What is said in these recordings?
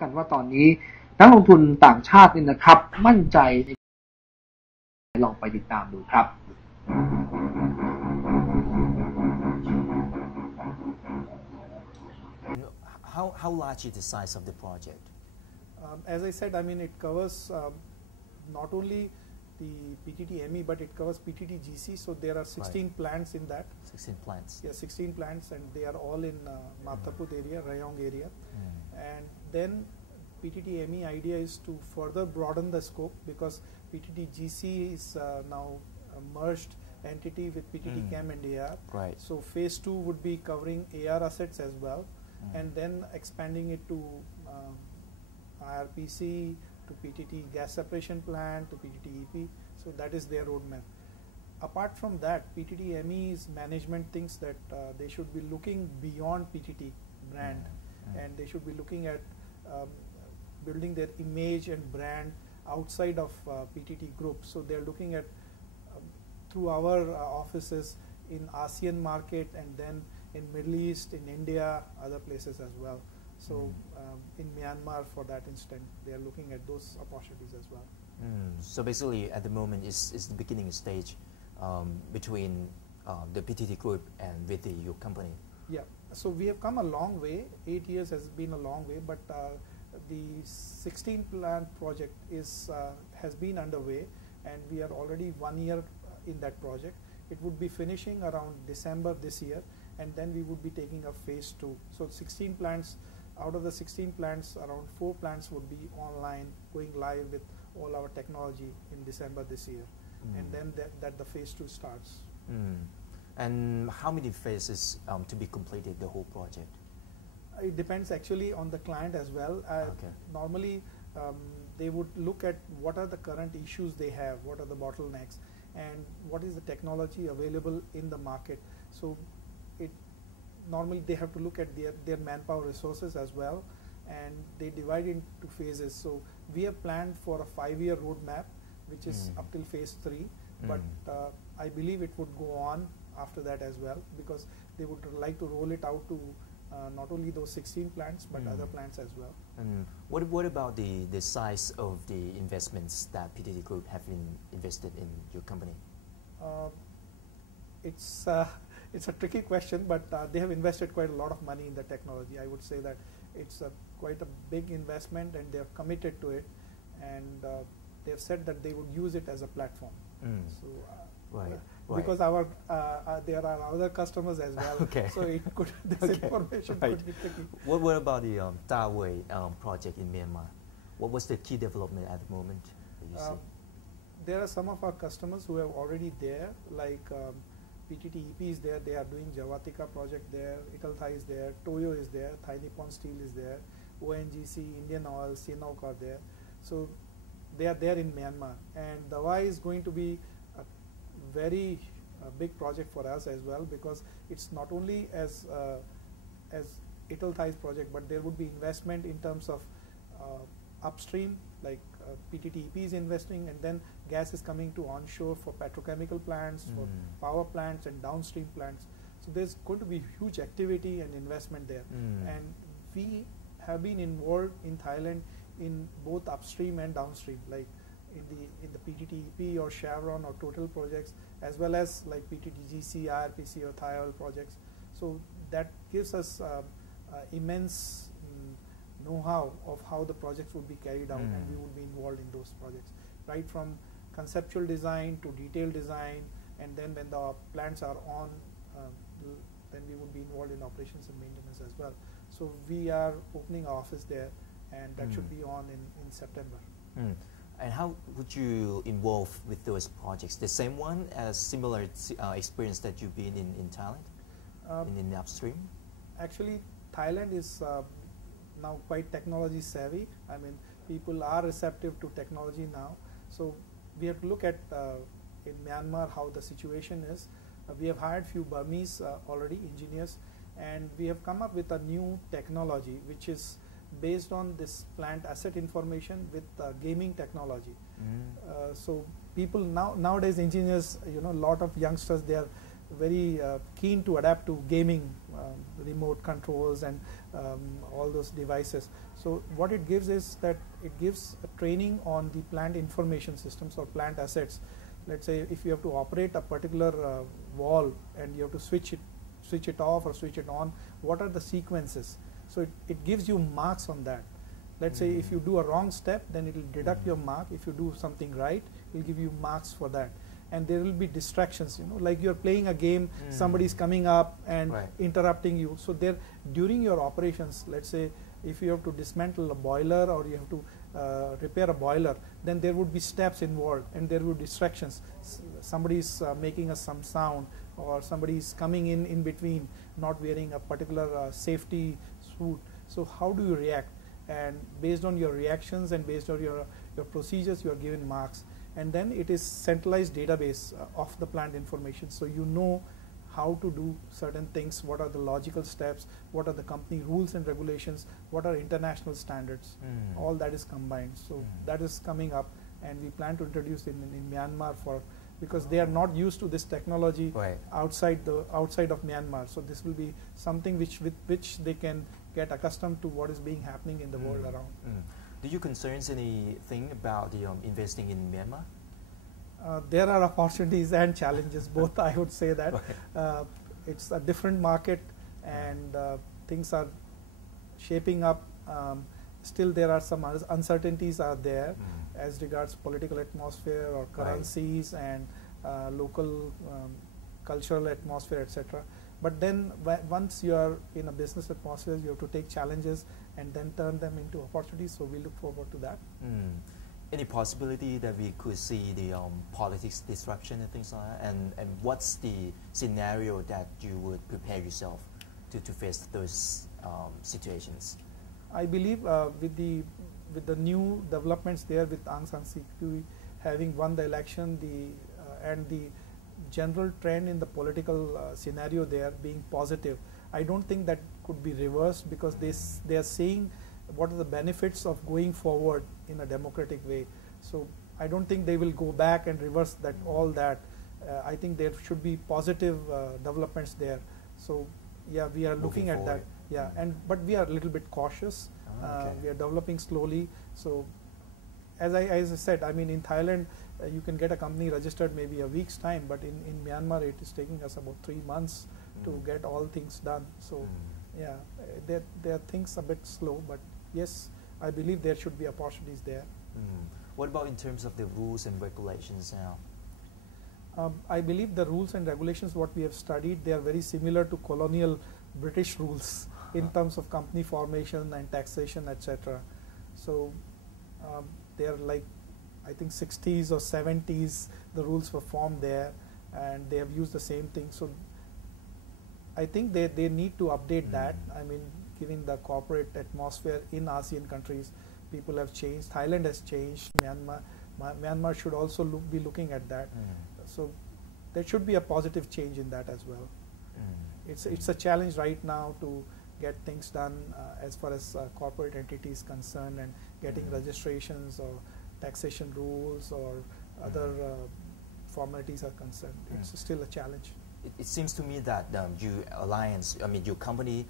กันว่าตอนนี้นักลงทุนต่างชาตินี่นะครับมั่นใจลองไปติดตามดูครับ How large is the size of the project? As I said, I mean it covers not only the PTT-ME, but it covers PTT-GC. So there are 16 plants in that. 16 plants. Yeah, 16 plants, and they are all in Mataput area, Rayong area. And then PTT-ME idea is to further broaden the scope, because PTT-GC is now a merged entity with PTT-CAM and AR. Right. So phase 2 would be covering AR assets as well, and then expanding it to IRPC, to PTT gas separation plant, to PTT EP. So that is their roadmap. Apart from that, PTT-ME's management thinks that they should be looking beyond PTT brand, and they should be looking at building their image and brand outside of PTT group. So they are looking at through our offices in ASEAN market, and then in Middle East, in India, other places as well. So in Myanmar, for that instant, they are looking at those opportunities as well. So basically, at the moment, it's the beginning stage between the PTT group and with your company. Yeah. So we have come a long way. 8 years has been a long way, but the 16 plant project is has been underway, and we are already 1 year in that project. It would be finishing around December this year, and then we would be taking a phase 2. So 16 plants. Out of the 16 plants, around 4 plants would be online, going live with all our technology in December this year, and then that the phase 2 starts. And how many phases to be completed the whole project? It depends actually on the client as well. Normally, they would look at what are the current issues they have, what are the bottlenecks, and what is the technology available in the market. So normally they have to look at their manpower resources as well, and they divide into phases. So we have planned for a 5-year roadmap, which is up till phase 3, but I believe it would go on after that as well, because they would like to roll it out to not only those 16 plants, but other plants as well. What about the size of the investments that PTT Group have invested in your company? It's a tricky question, but they have invested quite a lot of money in the technology. I would say that it's quite a big investment, and they are committed to it, and they have said that they would use it as a platform. So, because there are other customers as well, so it could this information could be tricky. What about the Dawei project in Myanmar? What was the key development at the moment that you see? There are some of our customers who are already there, like PTT EP is there. They are doing Javatika project there. Italthai is there. Toyo is there. Thai Nippon Steel is there. ONGC, Indian Oil, Sinok are there. So they are there in Myanmar. And Dawei is going to be a very big project for us as well, because it's not only as Italthai's project, but there would be investment in terms of upstream, like PTT EP is investing, and then gas is coming to onshore for petrochemical plants, for power plants and downstream plants. So there's going to be huge activity and investment there. And we have been involved in Thailand in both upstream and downstream, like in the PTT EP or Chevron or Total projects, as well as like PTT-GC, IRPC or Thai Oil projects. So that gives us immense know-how of how the projects would be carried out, and we would be involved in those projects, right from conceptual design to detailed design, and then when the plants are on, then we would be involved in operations and maintenance as well. So we are opening our office there, and that should be on in September. And how would you involve with those projects? The same one as similar experience that you've been in Thailand, in the upstream? Actually, Thailand is now quite technology savvy. I mean, people are receptive to technology now. So we have to look at in Myanmar how the situation is. We have hired few Burmese already engineers, and we have come up with a new technology which is based on this plant asset information with gaming technology. So people nowadays engineers, a lot of youngsters, they are very keen to adapt to gaming, remote controls and all those devices. So what it gives is that it gives a training on the plant information systems or plant assets. Let's say if you have to operate a particular valve and you have to switch it off or switch it on, what are the sequences? So it gives you marks on that. Let's say if you do a wrong step, then it will deduct your mark. If you do something right, it will give you marks for that. And there will be distractions, like you're playing a game, somebody's coming up and interrupting you. So there, during your operations, let's say if you have to dismantle a boiler or you have to repair a boiler, then there would be steps involved and there would be distractions. Somebody's making some sound, or somebody's coming in between, not wearing a particular safety suit. So how do you react? And based on your reactions and based on your procedures, you are given marks. And then it is centralized database of the plant information. So you know how to do certain things, what are the logical steps, what are the company rules and regulations, what are international standards. All that is combined. So that is coming up, and we plan to introduce it in Myanmar because they are not used to this technology outside of Myanmar. So this will be something with which they can get accustomed to what is being happening in the world around. Do you concerns anything about the investing in Myanmar? There are opportunities and challenges, both. I would say that it's a different market, and things are shaping up. Still, there are some uncertainties are there as regards political atmosphere or currencies and local cultural atmosphere, etc. But then once you are in a business atmosphere, you have to take challenges and then turn them into opportunities. So we look forward to that. Any possibility that we could see the politics disruption and things like that? And what's the scenario that you would prepare yourself to face those situations? I believe with the new developments there, with Aung San Suu Kyi having won the election, and the general trend in the political scenario there being positive, I don't think that could be reversed, because they are seeing what are the benefits of going forward in a democratic way. So I don't think they will go back and reverse that all that. I think there should be positive developments there. So yeah, we are looking at that. Yeah, but we are a little bit cautious. We are developing slowly. So as I said, I mean, in Thailand, you can get a company registered maybe a week's time, but in Myanmar it is taking us about 3 months to get all things done. So yeah, there are things a bit slow, but yes, I believe there should be opportunities there. What about in terms of the rules and regulations now? I believe the rules and regulations what we have studied, they are very similar to colonial British rules in terms of company formation and taxation, etc. So they are like, I think 60s or 70s the rules were formed there, and they have used the same thing. So I think they need to update that. I mean, given the corporate atmosphere in ASEAN countries, people have changed. Thailand has changed. Myanmar should also be looking at that. So there should be a positive change in that as well. It's a challenge right now to get things done as far as corporate entities concerned, and getting registrations or taxation rules or other formalities are concerned. It's still a challenge. It seems to me that your company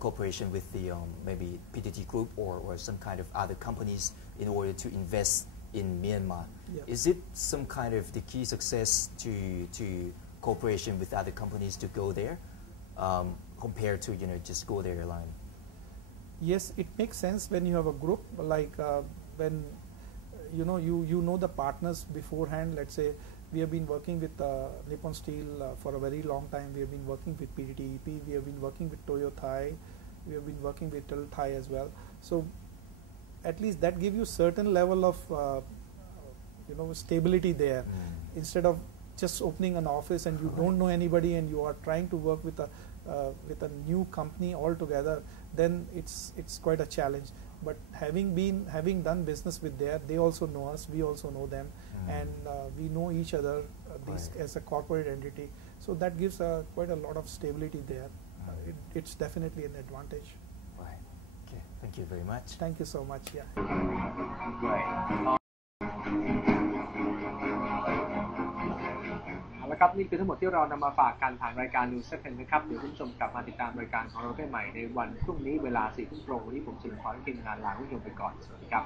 cooperation with the maybe PTT Group or some kind of other companies in order to invest in Myanmar. Yeah. Is it some kind of the key success to cooperation with other companies to go there, compared to just go there alone? Yes, it makes sense when you have a group, like when you know the partners beforehand. Let's say we have been working with Nippon Steel for a very long time. We have been working with PTTEP. We have been working with Toyo Thai. We have been working with Tel Thai as well. So at least that gives you certain level of stability there. Instead of just opening an office and you don't know anybody and you are trying to work with a new company altogether, then it's quite a challenge. But having done business with they also know us, we also know them, and we know each other as a corporate entity. So that gives quite a lot of stability there. It's definitely an advantage. Right. Okay. Thank you very much. Thank you so much. Yeah. Right. เอาละ ครับนี่คือทั้งหมดที่เรานำมาฝากกันผ่านรายการ News Second นะครับเดี๋ยวคุณผู้ชมกลับมาติดตามรายการของเราได้ใหม่ในวันพรุ่งนี้เวลา 4 ทุ่มตรงวันนี้ผมสิริพรและทีมงานลาคุณผู้ชมไปก่อนสวัสดีครับ